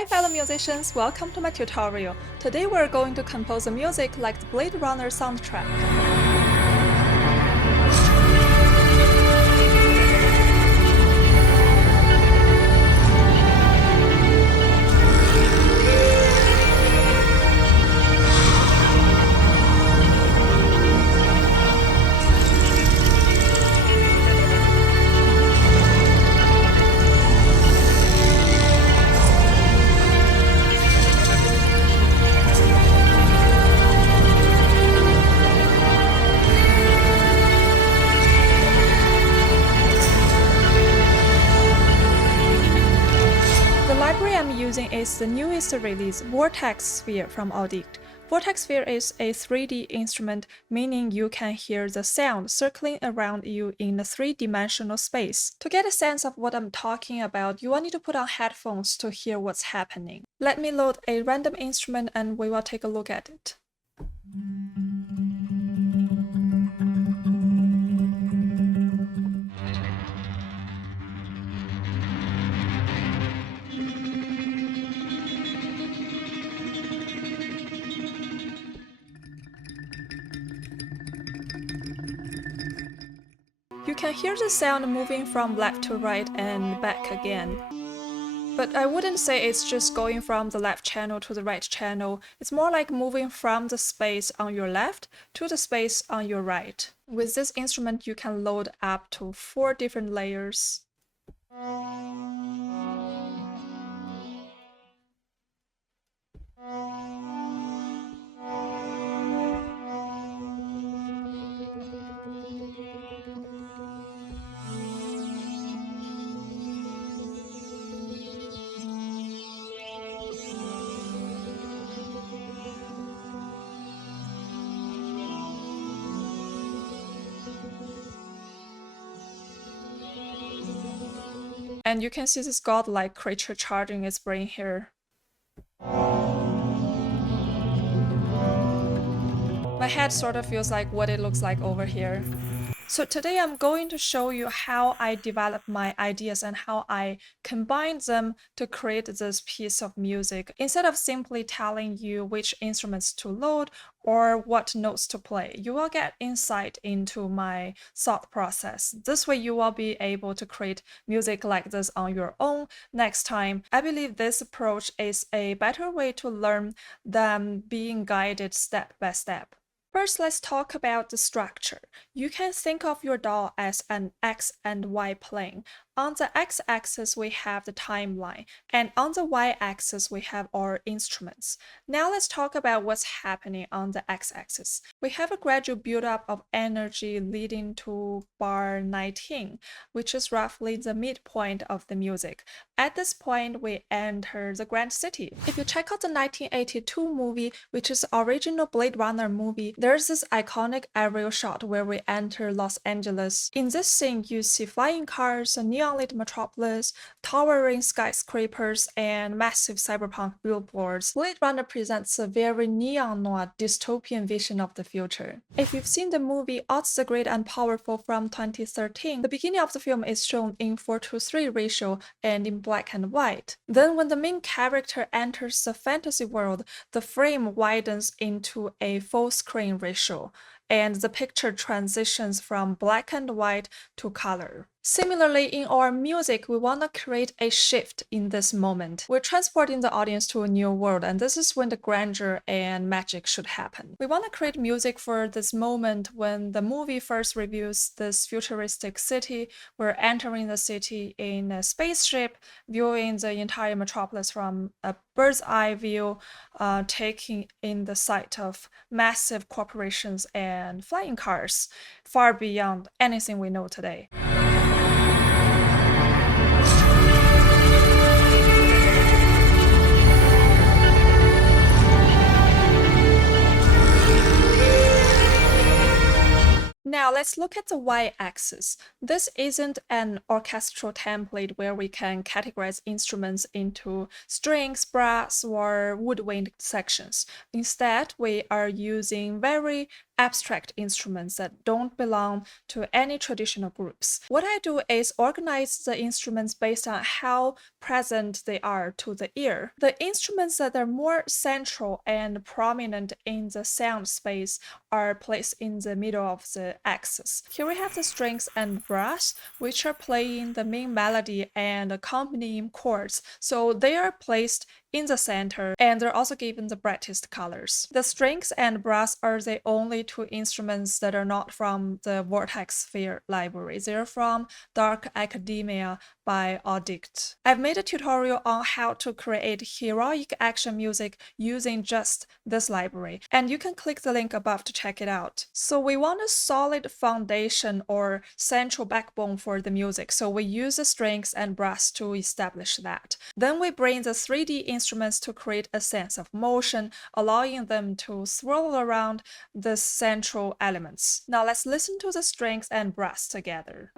Hi fellow musicians, welcome to my tutorial. Today we're going to compose a music like the Blade Runner soundtrack. The library I'm using is the newest release, Vortex Sphere from Audict. Vortex Sphere is a 3D instrument, meaning you can hear the sound circling around you in a three-dimensional space. To get a sense of what I'm talking about, you will need to put on headphones to hear what's happening. Let me load a random instrument and we will take a look at it. You can hear the sound moving from left to right and back again. But I wouldn't say it's just going from the left channel to the right channel. It's more like moving from the space on your left to the space on your right. With this instrument, you can load up to 4 different layers. And you can see this godlike creature charging its brain here. My head sort of feels like what it looks like over here. So today I'm going to show you how I develop my ideas and how I combine them to create this piece of music, instead of simply telling you which instruments to load or what notes to play. You will get insight into my thought process. This way you will be able to create music like this on your own next time. I believe this approach is a better way to learn than being guided step by step. First, let's talk about the structure. You can think of your DAW as an X and Y plane. On the X-axis, we have the timeline, and on the Y-axis, we have our instruments. Now let's talk about what's happening on the X-axis. We have a gradual buildup of energy leading to bar 19, which is roughly the midpoint of the music. At this point, we enter the Grand City. If you check out the 1982 movie, which is the original Blade Runner movie, there's this iconic aerial shot where we enter Los Angeles. In this scene, you see flying cars, a neon-lit metropolis, towering skyscrapers, and massive cyberpunk billboards. Blade Runner presents a very neon-noir dystopian vision of the future. If you've seen the movie Odds the Great and Powerful from 2013, the beginning of the film is shown in 4:3 ratio and in black and white. Then when the main character enters the fantasy world, the frame widens into a full screen ratio, and the picture transitions from black and white to color. Similarly, in our music, we want to create a shift in this moment. We're transporting the audience to a new world, and this is when the grandeur and magic should happen. We want to create music for this moment when the movie first reveals this futuristic city. We're entering the city in a spaceship, viewing the entire metropolis from a bird's eye view, taking in the sight of massive corporations and flying cars, far beyond anything we know today. Now let's look at the Y-axis. This isn't an orchestral template where we can categorize instruments into strings, brass, or woodwind sections. Instead, we are using very abstract instruments that don't belong to any traditional groups. What I do is organize the instruments based on how present they are to the ear. The instruments that are more central and prominent in the sound space are placed in the middle of the axis. Here we have the strings and brass, which are playing the main melody and accompanying chords. So they are placed in the center, and they're also given the brightest colors. The strings and brass are the only two instruments that are not from the Vortex Sphere library. They're from Dark Academia by Audict. I've made a tutorial on how to create heroic action music using just this library, and you can click the link above to check it out. So we want a solid foundation or central backbone for the music, so we use the strings and brass to establish that. Then we bring the 3D instruments to create a sense of motion, allowing them to swirl around the central elements. Now let's listen to the strings and brass together.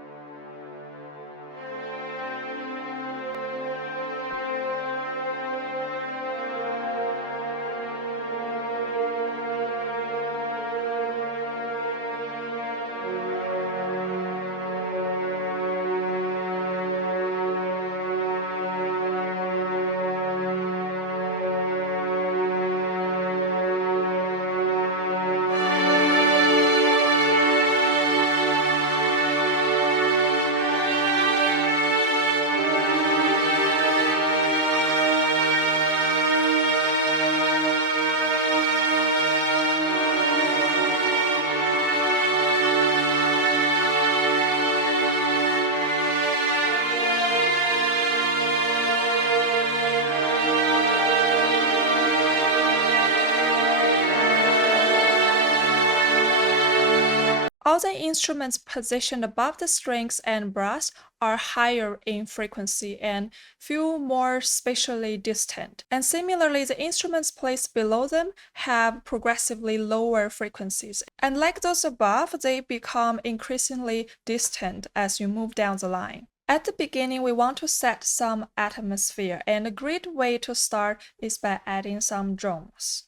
All the instruments positioned above the strings and brass are higher in frequency and feel more spatially distant. And similarly, the instruments placed below them have progressively lower frequencies. And like those above, they become increasingly distant as you move down the line. At the beginning, we want to set some atmosphere, and a great way to start is by adding some drums.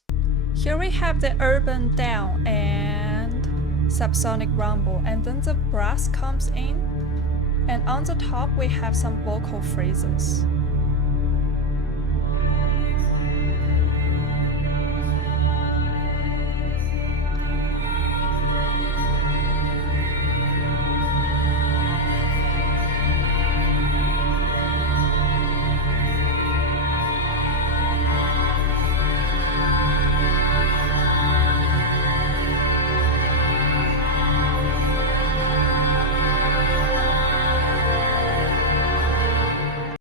Here we have the urban down and subsonic rumble, and then the brass comes in, and on the top we have some vocal phrases.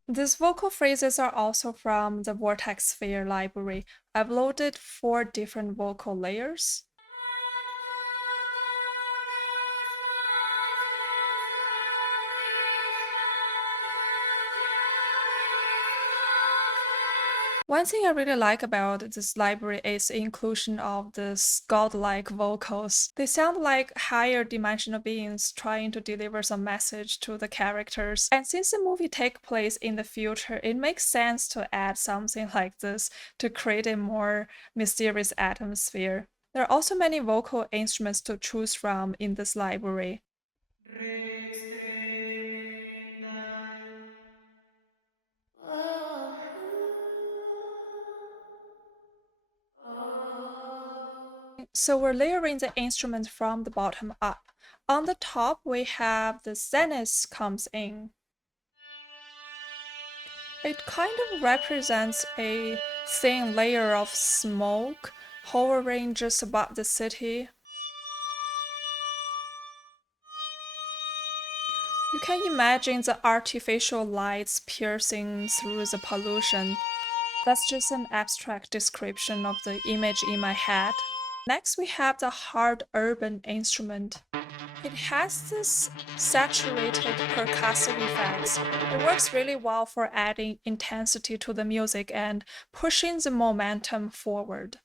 These vocal phrases are also from the Vortex Sphere library. I've loaded 4 different vocal layers. One thing I really like about this library is the inclusion of the godlike vocals. They sound like higher dimensional beings trying to deliver some message to the characters. And since the movie takes place in the future, it makes sense to add something like this to create a more mysterious atmosphere. There are also many vocal instruments to choose from in this library. So we're layering the instruments from the bottom up. On the top, we have the zenith comes in. It kind of represents a thin layer of smoke hovering just above the city. You can imagine the artificial lights piercing through the pollution. That's just an abstract description of the image in my head. Next, we have the hard urban instrument. It has this saturated percussive effects. It works really well for adding intensity to the music and pushing the momentum forward.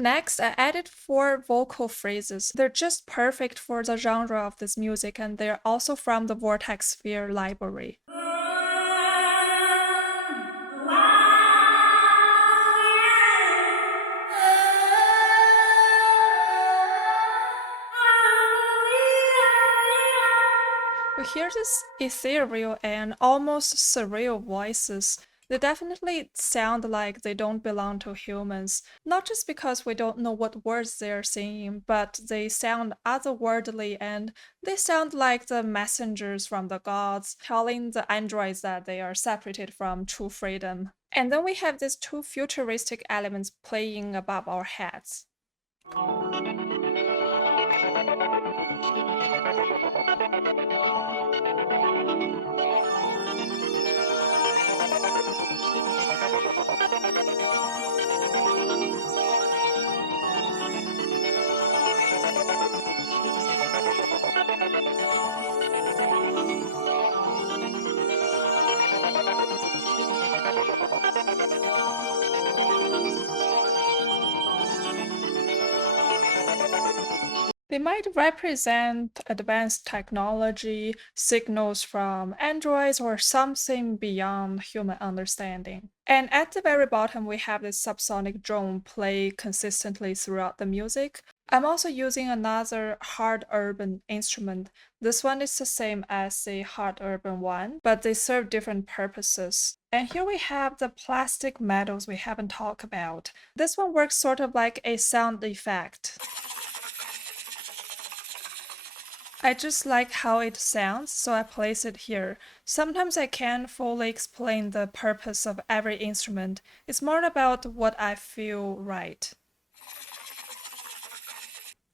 Next, I added 4 vocal phrases. They're just perfect for the genre of this music, and they're also from the Vortex Sphere library. We hear these ethereal and almost surreal voices. They definitely sound like they don't belong to humans, not just because we don't know what words they're singing, but they sound otherworldly and they sound like the messengers from the gods telling the androids that they are separated from true freedom. And then we have these 2 futuristic elements playing above our heads. They might represent advanced technology, signals from androids, or something beyond human understanding. And at the very bottom, we have this subsonic drone play consistently throughout the music. I'm also using another hard urban instrument. This one is the same as the hard urban one, but they serve different purposes. And here we have the plastic metals we haven't talked about. This one works sort of like a sound effect. I just like how it sounds, so I place it here. Sometimes I can't fully explain the purpose of every instrument. It's more about what I feel right.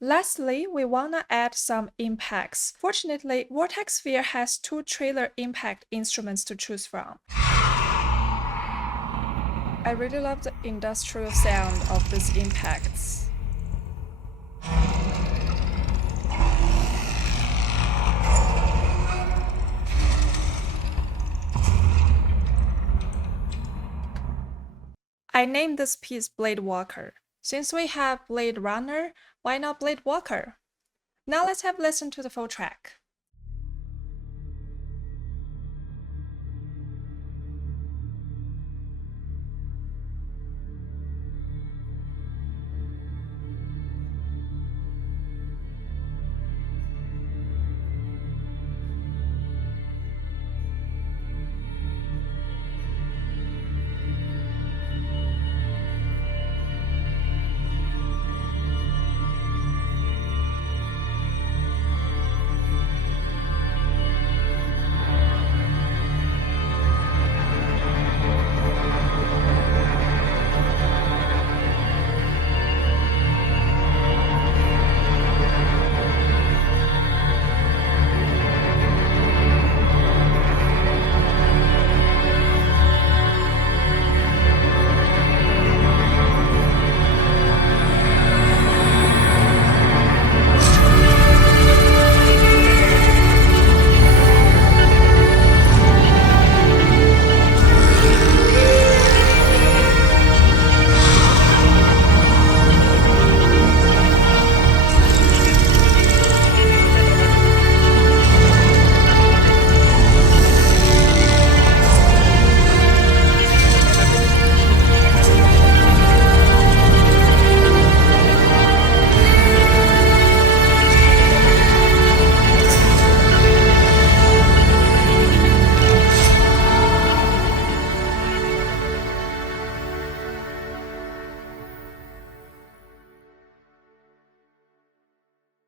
Lastly, we wanna add some impacts. Fortunately, Vortex Sphere has 2 trailer impact instruments to choose from. I really love the industrial sound of these impacts. I named this piece Blade Walker. Since we have Blade Runner, why not Blade Walker? Now let's have a listen to the full track.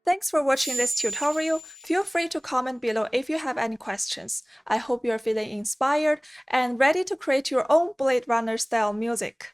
Thanks for watching this tutorial. Feel free to comment below if you have any questions. I hope you're feeling inspired and ready to create your own Blade Runner style music.